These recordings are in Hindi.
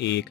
1،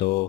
2،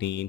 3،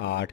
8،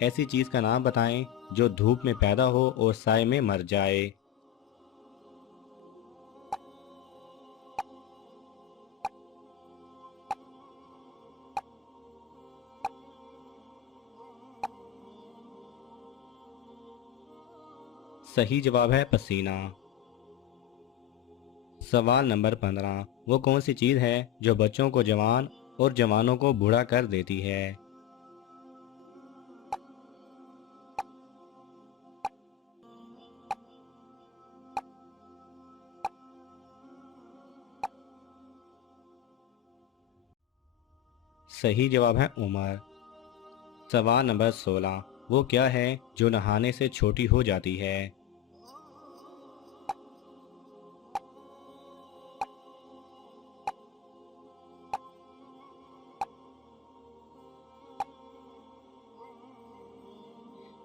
ऐसी चीज़ का नाम बताएं जो धूप में पैदा हो और साए में मर जाए। सही जवाब है पसीना। सवाल नंबर 15, वो कौन सी चीज़ है जो बच्चों को जवान और जवानों को बूढ़ा कर देती है? सही जवाब है उम्र। सवाल नंबर 16, वो क्या है जो नहाने से छोटी हो जाती है?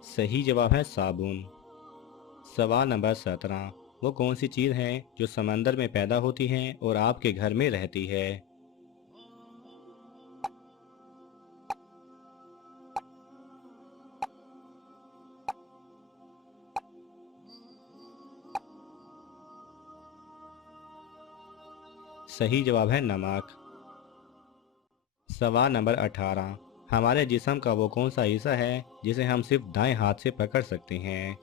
सही जवाब है साबुन। सवाल नंबर 17, वो कौन सी चीज़ है जो समंदर में पैदा होती है और आपके घर में रहती है? सही जवाब है नमक। सवाल नंबर 18, हमारे जिस्म का वो कौन सा हिस्सा है जिसे हम सिर्फ दाएं हाथ से पकड़ सकते हैं?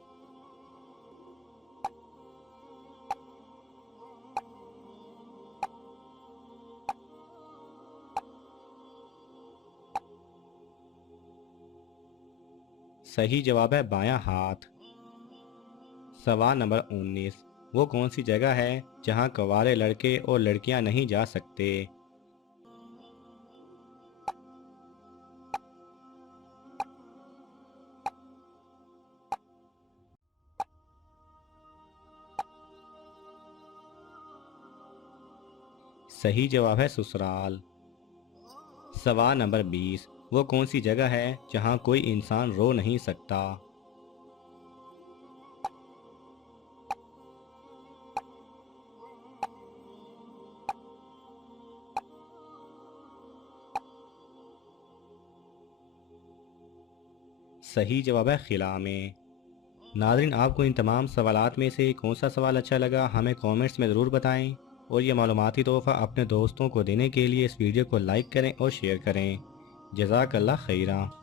सही जवाब है बायां हाथ। सवाल नंबर 19, वो कौन सी जगह है जहां कवारे लड़के और लड़कियां नहीं जा सकते? सही जवाब है ससुराल। सवाल नंबर 20, वो कौन सी जगह है जहां कोई इंसान रो नहीं सकता? सही जवाब है खिला में। नाज़रीन, आपको इन तमाम सवालात में से कौन सा सवाल अच्छा लगा हमें कमेंट्स में ज़रूर बताएं, और ये मालूमाती तोहफ़ा अपने दोस्तों को देने के लिए इस वीडियो को लाइक करें और शेयर करें। जज़ाकल्लाह खैरा।